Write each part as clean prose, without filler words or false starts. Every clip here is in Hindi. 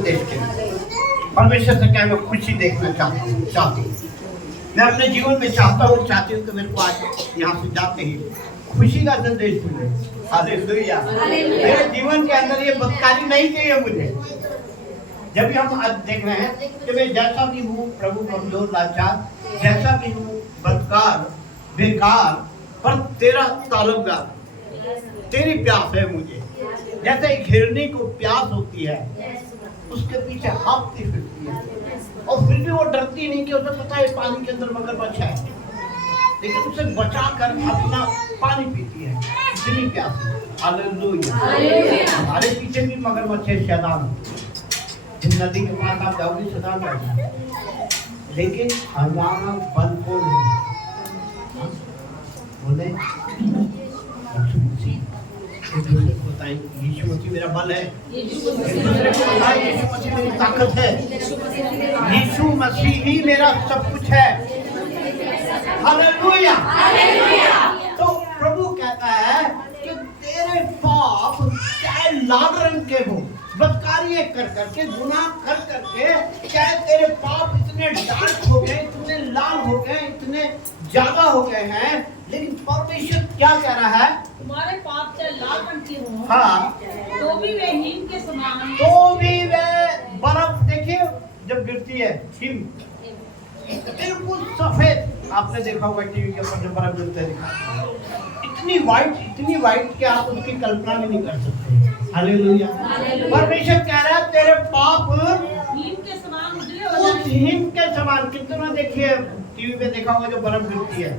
परमेश्वर से क्या मैं खुशी देखना चाहती हूँ। मैं अपने जीवन में चाहता हूँ कि मेरे को आज यहाँ से जाते ही खुशी का संदेश मिले। हालेलुया। मेरे जीवन के अंदर ये बदकारी नहीं चाहिए मुझे। जब भी हम आज देख रहे हैं कि मैं जैसा भी हूँ प्रभु कमजोर लाचार, जैसा भी हूँ बदकार बेकार, पर तेरा ताल्लुकात, तेरी प्यास है मुझे। जैसे एक हिरनी को प्यास होती है, उसके पीछे हाँफती फिरती है और फिर भी वो डरती नहीं कि उसे पता है पानी के अंदर मगरमच्छ है, लेकिन उसे बचा कर अपना पानी पीती है। इतनी प्यास है। हालेलुया। हमारे पीछे भी मगरमच्छ है, शैतान। जिस नदी के पास आप जाओगे शैतान रहता है, लेकिन हमारा बल को नहीं बोले यीशु मसीह मेरा बल है, यीशु मसीह मेरी ताकत है, यीशु मसीह ही मेरा सब कुछ है। हालेलुया। तो प्रभु कहता है कि तेरे पाप चाहे लाल रंग के हो, बदकारियां कर करके, गुनाह कर करके, चाहे तेरे पाप इतने डार्क हो गए, इतने लाल हो गए, इतने ज्यादा हो गए हैं, लेकिन परमेश्वर क्या कह रहा है? तुम्हारे पाप चाहे लाल रंग के हों, हाँ, तो भी वे हिम के समान, तो भी वे बर्फ, देखिए जब गिरती है हिम बिल्कुल सफेद, आपने देखा होगा टीवी के ऊपर जो बर्फ गिरते दिखा, इतनी वाइट कि आप उसकी कल्पना भी नहीं कर सकते। हालेलुया। परमेश्वर कह रहा है तेरे पाप हिम के समान उजले हो जाएंगे। हिम के समान। कितना देखिए टीवी पे देखा होगा जो बर्फ गिरती है,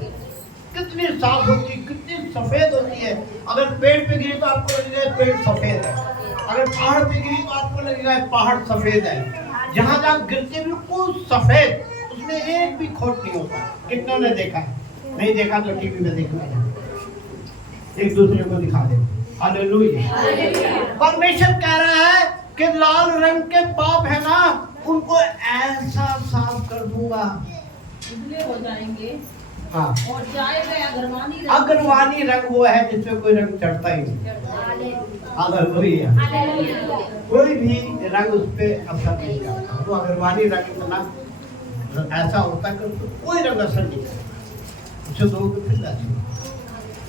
कितनी साफ होती है, कितनी सफेद होती है। अगर पेड़ पे गिरी तो आपको लगेगा पेड़ सफेद है, अगर पहाड़ पे गिरी तो आपको लगेगा पहाड़ सफेद है। जहाँ जहाँ गिरती बिल्कुल सफेद, उसमें एक भी खोट नहीं होता। कितनों ने देखा है? नहीं देखा तो टीवी में देखना, एक दूसरे को दिखा दे। हालेलुया। परमेश्वर कह रहा है कि लाल रंग के पाप है ना, उनको ऐसा साफ कर दूंगा, उजले हो जाएंगे। हाँ, और चाहे वे अगरवानी रंग वो है जिसमें कोई रंग चढ़ता ही नहीं। हालेलुया। कोई भी रंग उस पे असर नहीं करता। वो अगरवानी रंग इतना ऐसा होता है कि उसको कोई रंग असर नहीं करता, उसे दो फिर जाती।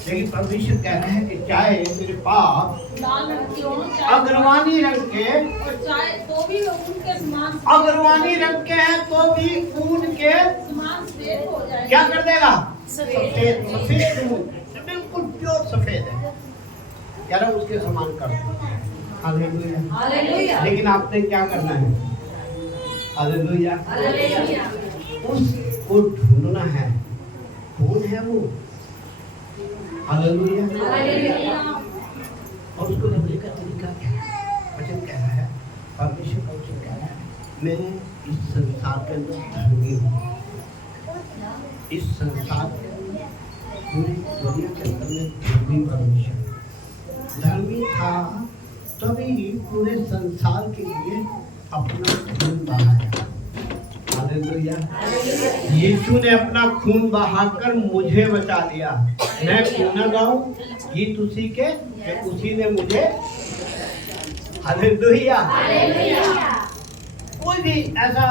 लेकिन परमेश्वर कह रहे हैं कि चाहे मेरे पाप लाल रंग के हों, अगरवानी रंग के, और चाहे तो भी उनके समान, अगरवानी रंग के हैं तो भी ऊन के समान श्वेत हो जाएंगे। क्या कर देगा? सफेद ऊन, बिल्कुल प्योर सफेद है। कह रहा उसके समान कर दो। हालेलुया। लेकिन आपने क्या करना है? हालेलुया। उसको ढूंढना है। कौन है वो? हालेलुया। और उसको ढूंढने का तरीका क्या है? वचन कह रहा है, परमेश्वर का वचन कह रहा है, मैं इस संसार के अंदर धर्मी हूँ। इस संसार के अंदर, पूरी दुनिया के अंदर में धर्मी परमेश्वर धर्मी था, तभी पूरे संसार के लिए अपना खून बहाया। हालेलुया। यीशु ने अपना खून बहाकर मुझे बचा लिया। मैं क्यों ना गाऊं गीत उसी के, उसी ने मुझे। हालेलुया। कोई भी ऐसा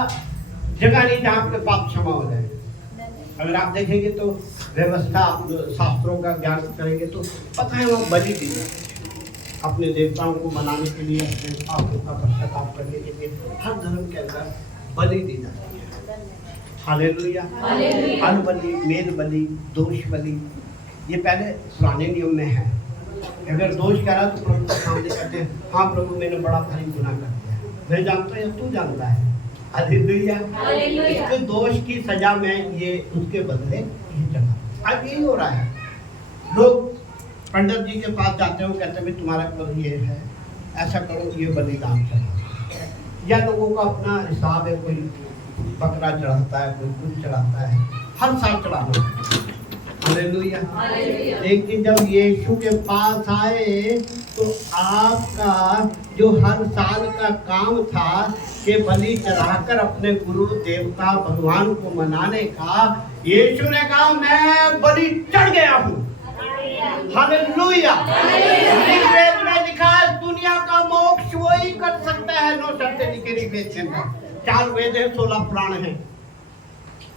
जगह नहीं जहाँ पे पाप क्षमा हो जाए। अगर आप देखेंगे तो व्यवस्था, शास्त्रों का ज्ञान करेंगे तो पता है वहाँ बलि दी अपने देवताओं को मनाने के लिए, अपने पापों का पश्चाताप करने के लिए हर धर्म के अंदर बलि दी जाती है। हालेलुया। अन्न बलि, मेल बलि, दोष बलि, ये पहले पुराने नियम में है। अगर दोष करा तो प्रभु के सामने कहते हैं, हाँ प्रभु मैंने बड़ा भारी गुनाह कर दिया, मैं जानता हूँ या तू जानता है। हालेलुया। इसके दोष की सजा में ये उसके बदले ये चला। अब यही हो रहा है, लोग पंडित जी के पास जाते हो, कहते हैं तुम्हारा करो ये है, ऐसा करो, ये बलिदान चढ़ा, या लोगों का अपना हिसाब है, कोई बकरा चढ़ाता है, कोई कुछ चढ़ाता है, हर साल चढ़ाना। हालेलुया। एक दिन जब यीशु के पास आए तो आपका जो हर साल का काम था कि बलि चढ़ाकर अपने गुरु देवता भगवान को मनाने का, यीशु ने कहा मैं बलि चढ़ गया हूँ। हालेलुया। वेद में लिखा है दुनिया का मोक्ष वही कर सकता है, नो शर्त लिखे आपके ऋग्वेद के अंदर 4 वेद है, 16 पुराण है।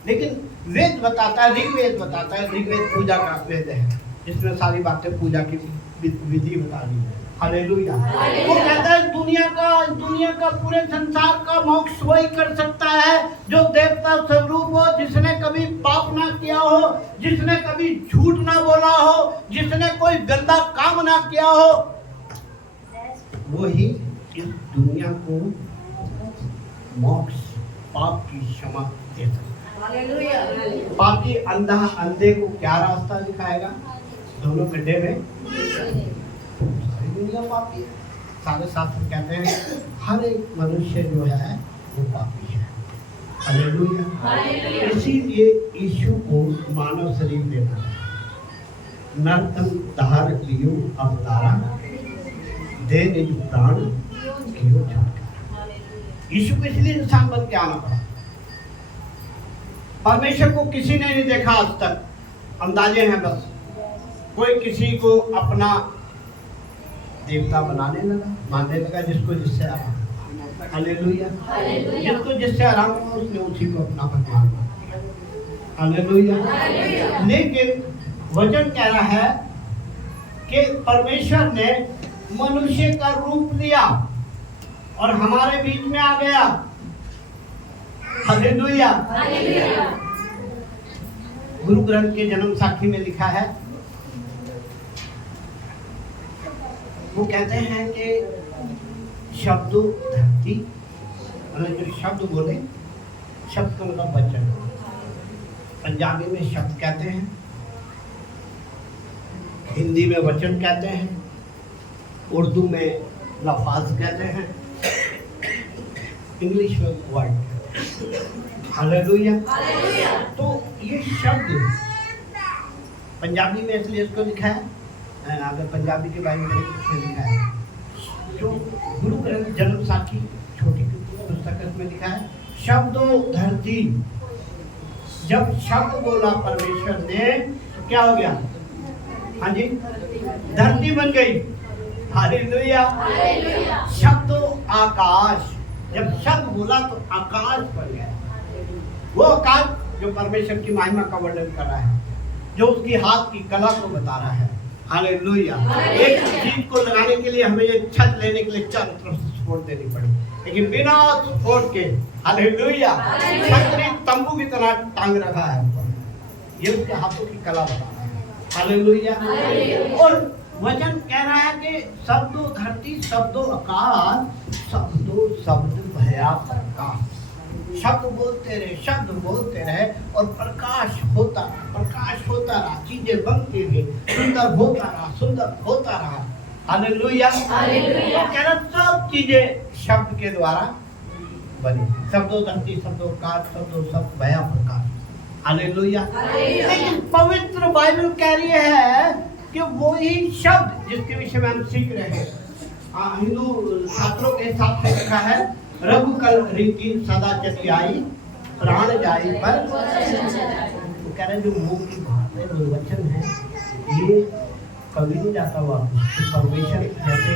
लेकिन वेद बताता है, ऋग्वेद बताता है, ऋग्वेद पूजा का वेद है, जिसमें सारी बातें पूजा की विधि बता दी है। हालेलुया। वो कहता है दुनिया का पूरे संसार का मोक्ष वही कर सकता है जो देवता स्वरूप हो, जिसने कभी पाप ना किया हो, जिसने कभी झूठ ना बोला हो, जिसने कोई गंदा काम ना किया हो, वो ही इस दुनिया को मोक्ष, पाप की क्षमा दे सकता है। पापी अंधे को क्या रास्ता दिखाएगा? दोनों गड्ढे में सारी दुनिया पापी है। सारे शास्त्र कहते हैं हर एक मनुष्य जो है वो पापी है। हालेलुया। इसीलिए यीशु को मानव शरीर लेना है। नर्तन धार लियो अवतारा, दे निज प्राण कियो छुटकारा। यीशु को इसलिए इंसान बन के आना पड़ा। परमेश्वर को किसी ने नहीं देखा आज तक, अंदाजे हैं बस। कोई किसी को अपना देवता बनाने लगा, मानने लगा, जिसको जिससे आराम। हालेलुया। जिसको जिससे आराम हो उसने उसी को अपना भगवान माना। हालेलुया। लेकिन वचन कह रहा है कि परमेश्वर ने मनुष्य का रूप लिया और हमारे बीच में आ गया। हालेलुया। गुरु ग्रंथ के जन्म साखी में लिखा है, वो कहते हैं कि शब्द धरती, मतलब जो शब्द बोले, शब्द का मतलब वचन। पंजाबी में शब्द कहते हैं, हिंदी में वचन कहते हैं, उर्दू में लफ्ज़ कहते हैं, इंग्लिश में वर्ड। हालेलुया। तो ये शब्द पंजाबी में इसलिए इसको लिखा है, अगर पंजाबी के बारे में लिखा है, जो गुरु ग्रंथ जन्म साखी छोटी पुस्तक में लिखा है, शब्दों धरती। जब शब्द बोला परमेश्वर ने तो क्या हो गया? हाँ जी, धरती बन गई। हालेलुया। शब्दों आकाश, जब शब्द बोला तो आकाश बन गया। वो आकाश जो परमेश्वर की महिमा का वर्णन कर रहा है, जो उसकी हाथ की कला को बता रहा है। हालेलुया। एक चीज को लगाने के लिए हमें एक छत लेने के लिए चारों तरफ से सपोर्ट देनी पड़ी, लेकिन बिना सपोर्ट के, हालेलुया, छतरी तंबू की तरह टांग रखा है। ये उसके हाथों की कला बता रहा है। हालेलुया। और वचन कह रहा है कि शब्दों धरती, शब्दों आकाश, शब्दों शब्द भया प्रकाश। शब्द बोलते रहे और प्रकाश होता रहा, चीजें बनती रही, सुंदर होता रहा। हालेलुया। तो कह रहा सब चीजें शब्द के द्वारा बनी। शब्दों धरती, शब्दों आकाश, शब्दों शब्द भया प्रकाश। हालेलुया। लेकिन पवित्र बाइबल कह रही है कि वही शब्द जिसके विषय में हम सीख रहे हैं, हिंदू शास्त्रों के हिसाब से लिखा है, रघुकुल रीति सदा चली आई, प्राण जाई पर। तो कह रहे जो मुंह की बातें, जो वचन है, ये कभी नहीं जाता हुआ। तो परमेश्वर जैसे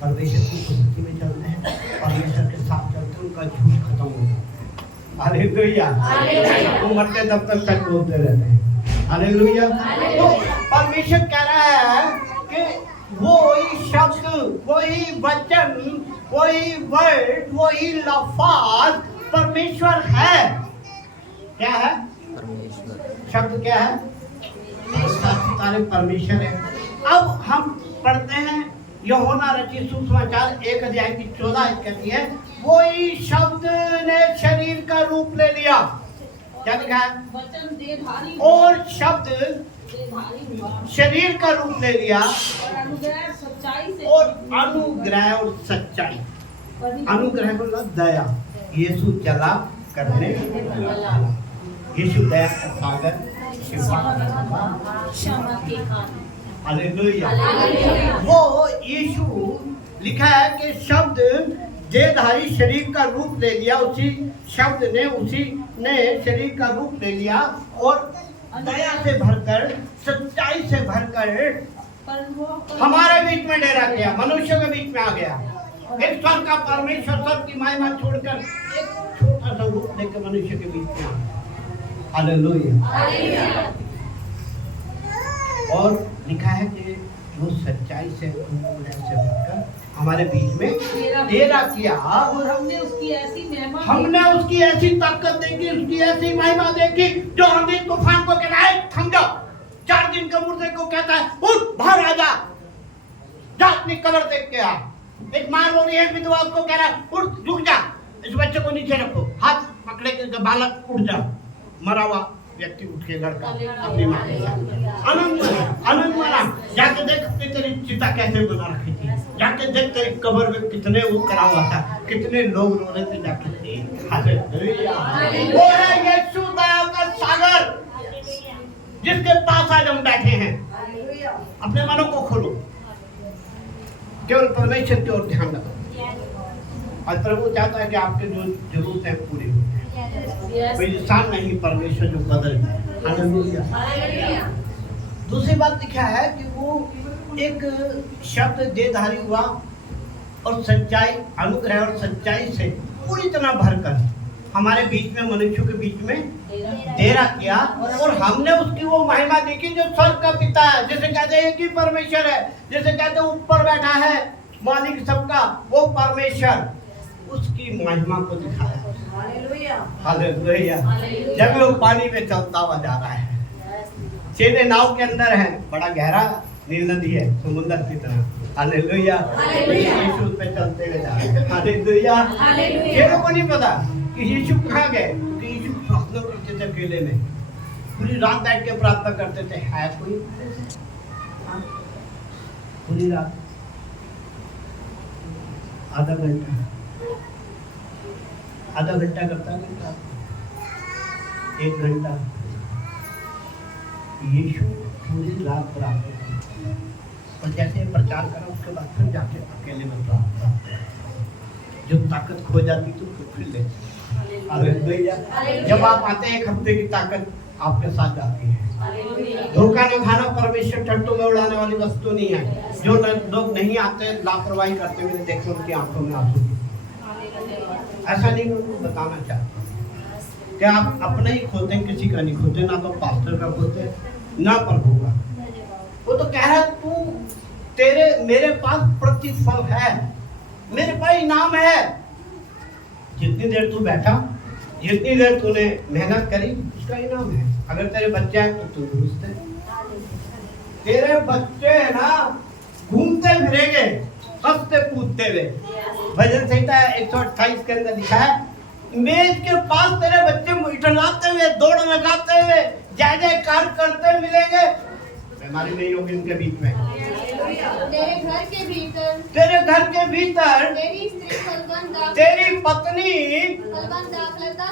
परमेश्वर की उपस्थिति में चलते हैं, परमेश्वर के साथ चलते हैं, उनका झूठ खत्म होता है। हालेलुया। वो मरते तब तक सच बोलते रहते हैं। हालेलुया। तो परमेश्वर कह रहा है कि वही शब्द, वही वचन, वही वर्ड, वही लफ्ज़ परमेश्वर है। क्या है? परमेश्वर। शब्द क्या है? सारे परमेश्वर है। अब हम पढ़ते हैं यूहन्ना रचित सुसमाचार 1 अध्याय की 14 कहती है, वही शब्द ने शरीर का रूप ले लिया। क्या लिखा है? वचन देहधारी और शब्द शरीर का रूप ले लिया, और अनुग्रह सच्चाई से, और अनुग्रह और सच्चाई। अनुग्रह को दया, यीशु चला करने वाला, यीशु दया का सागर, क्षमा के हाथ। हालेलुया। वो यीशु लिखा है कि शब्द देहधारी शरीर का रूप ले लिया, उसी ने शरीर का रूप ले लिया और दया से भरकर, सच्चाई से भरकर हमारे बीच में डेरा गया, मनुष्यों के बीच में आ गया। एक स्वर का परमेश्वर स्वर की महिमा छोड़कर एक छोटा सा रूप लेकर मनुष्य के बीच में आया। हालेलुया। और लिखा है कि वो सच्चाई से भरकर हमारे बीच में डेरा किया और हमने उसकी ऐसी ताकत देखी, उसकी ऐसी महिमा देखी, जो आंधी तूफान को कहता है थम जाओ, 4 दिन के मुर्दे को कहता है उठ बाहर आ जा अपनी कब्र देख के आ। एक माँ रो रही है, विधवा उसको कह रहा है उठ रुक जा, इस बच्चे को नीचे रखो, हाथ पकड़े के बालक उठ जा। मरा हुआ व्यक्ति उठ के लड़का अपनी माँ के साथ आनंद मारा। जाके देख तेरी चिता कैसे बना रखी थी, जाके देख तेरी कब्र में कितने वो करा हुआ था, कितने लोग रो रहे थे जाके। वो है यीशु दया का सागर, जिसके पास आज हम बैठे हैं। अपने मनों को खोलो, केवल परमेश्वर की ओर ध्यान रखो, और प्रभु चाहता है कि आपके जो जरूरतें पूरी हो। कोई इंसान नहीं, परमेश्वर जो बदल जाए। हालेलुया। दूसरी बात लिखा है कि वो एक शब्द देहधारी हुआ और सच्चाई, अनुग्रह और सच्चाई से पूरी तरह भरकर हमारे बीच में, मनुष्यों के बीच में डेरा किया। और हमने उसकी वो महिमा देखी जो स्वर्ग का पिता है, जिसे कहते हैं कि परमेश्वर है, जिसे कहते हैं ऊपर बैठा है मालिक सबका, वो परमेश्वर, उसकी महिमा को दिखाया। हालेलुया। जब वो पानी में चलता हुआ जा रहा है, चेले नाव के अंदर है, बड़ा गहरा नील नदी है समुद्र की तरह। हालेलुया। यीशु पे चलते हुए जा रहे हैं। हालेलुया। चेलों को नहीं पता कि यीशु कहाँ गए, कि यीशु प्रार्थना करते थे अकेले में, पूरी रात बैठ के प्रार्थना करते थे। है कोई? हाँ? पूरी रात आधा घंटा करता है, 1 घंटा। यीशु पूरी रात प्रार्थना करते, और जैसे प्रचार करा उसके बाद फिर जाके अकेले में प्रार्थना, जो ताकत खो जाती तो फिर ले। जब आप आते हैं, 1 हफ्ते की ताकत आपके साथ जाती है। धोखा न खाना परमेश्वर टट्टू में उड़ाने वाली वस्तु नहीं है। जो लोग नहीं आते, लापरवाही करते हुए देखो उनकी आंखों में आंसू। ऐसा नहीं, मैं बताना चाहता हूँ कि आप अपने ही खोते, किसी का नहीं खोते, ना तो पास्टर का खोते, ना प्रभु का। वो तो कह रहा है तू मेरे पास प्रतिफल है, मेरे पास इनाम है। जितनी देर तू बैठा, जितनी देर तूने मेहनत करी, उसका इनाम है। अगर तेरे बच्चे हैं तो तू दुरुस्त है। तेरे बच्चे है ना, घूमते फिरेंगे हंसते कूदते हुए। भजन संहिता 128 के अंदर लिखा है, मेज के पास तेरे बच्चे इटलाते हुए, दौड़ लगाते हुए, जय जयकार करते मिलेंगे। बीमारी नहीं होगी उनके बीच में। तेरे घर के भीतर तेरी पत्नी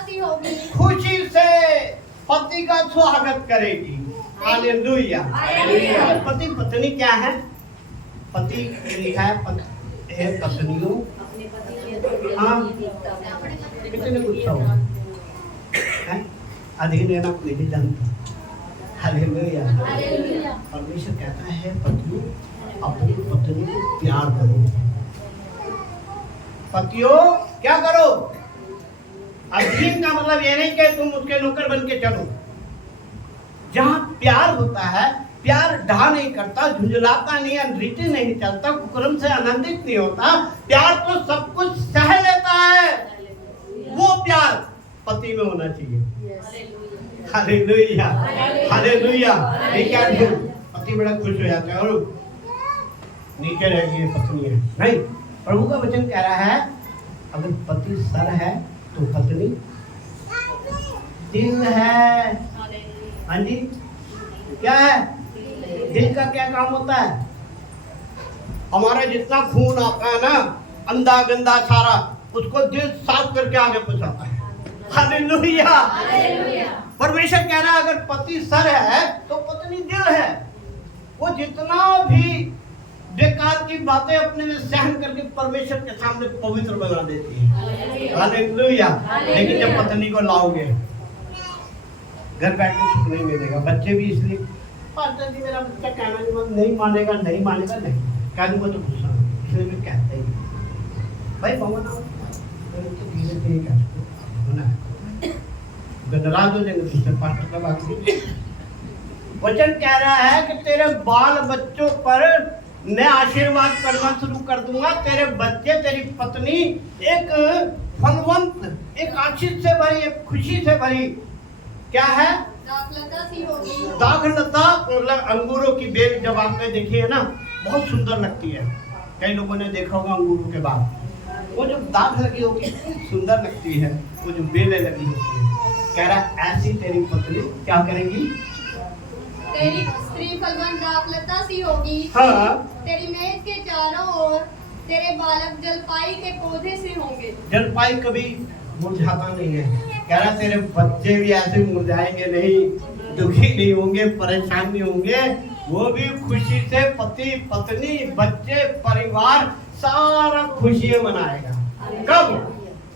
सी होगी, खुशी से पति का स्वागत करेगी। हालेलुया। पति पत्नी क्या है? पति लिखा है पत्नियों। हाँ, कितने गुस्सा हो अधीन है ना, कोई नहीं जानता। हालेलुया। परमेश्वर कहता है पतियों अपनी पत्नी को प्यार करो। पतियों क्या करो? अधीन का मतलब ये नहीं कि तुम उसके नौकर बन के चलो। जहाँ प्यार होता है, प्यार ढा नहीं करता, झुंझलाता नहीं, अनरीति नहीं चलता, कुकर्म से आनंदित नहीं होता। प्यार तो सब कुछ सह लेता है। वो प्यार पति में होना चाहिए। हालेलुया। हालेलुया। ये क्या है? पति बड़ा खुश हो जाता है और नीचे रह गई पत्नी है। नहीं, प्रभु का वचन कह रहा है अगर पति सर है तो पत्नी दिल है। हाँ जी, क्या है? दिल का क्या काम होता है? हमारा जितना खून आता है ना, अंधा गंदा सारा, उसको दिल साफ करके आगे पहुंचाता है। हालेलुया। परमेश्वर कह रहा है अगर पति सर है तो पत्नी दिल है। वो जितना भी बेकार की बातें अपने में सहन करके परमेश्वर के सामने पवित्र बना देती है। हालेलुया। लेकिन जब पत्नी को लाओगे, घर बैठ के सुख नहीं मिलेगा। बच्चे भी इसलिए, पास्टर जी मेरा बच्चा कहना नहीं मानेगा, नहीं कह दूंगा तो गुस्सा, इसलिए मैं कहता ही भाई भगवान तो धीरे धीरे क्या होना है, नाराज हो जाएंगे दूसरे पास्टर का बात नहीं। वचन कह रहा है कि तेरे बाल बच्चों पर मैं आशीर्वाद करना शुरू कर दूंगा, तेरे बच्चे तेरी पत्नी एक फलवंत, एक आशीष से भरी, एक खुशी से भरी क्या है, दाखलता सी होगी। दाखलता मतलब अंगूरों की बेल जब आपने देखी है ना बहुत सुंदर लगती है, कई लोगों ने देखा होगा अंगूरों के बाद वो जो दाग लगी होगी सुंदर लगती है, वो जो बेलें लगी होती है। कह रहा ऐसी तेरी पत्नी क्या करेगी, तेरी स्त्री फलवंत दाखलता सी होगी। हाँ तेरी मेज के चारों ओर तेरे बालक जलपाई के पौधे से होंगे। जलपाई कभी मुरझाता नहीं है। कह रहा तेरे बच्चे भी ऐसे मुरझाएंगे नहीं, दुखी नहीं होंगे, परेशान नहीं होंगे, वो भी खुशी से पति पत्नी बच्चे परिवार सारा खुशियां मनाएगा। कब?